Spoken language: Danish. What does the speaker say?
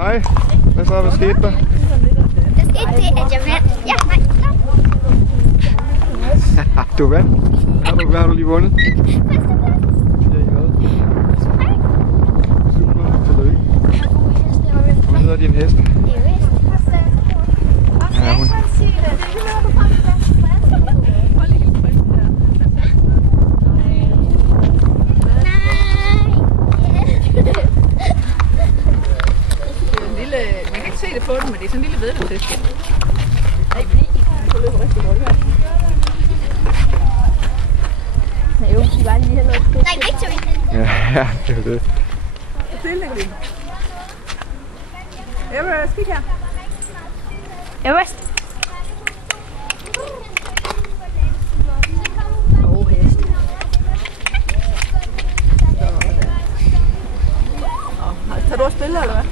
Hej. Hvad så? Hvad skete der? Der skete det, at jeg vandt. Ja, nej. Du vandt. Hvad har du lige vundet? Super. Tillykke. Hvad hedder din hest? Ja, hun. Man kan ikke se det på den, men det er sådan en lille væddeløbsfisk. Nej, du løber rigtig godt her. Nej, jo, de var lige heller ikke. Nej, Victory. Ja, det er det. Tillægger vi den. Everest, kig her. Everest. Hest. Tager du også billeder, eller hvad?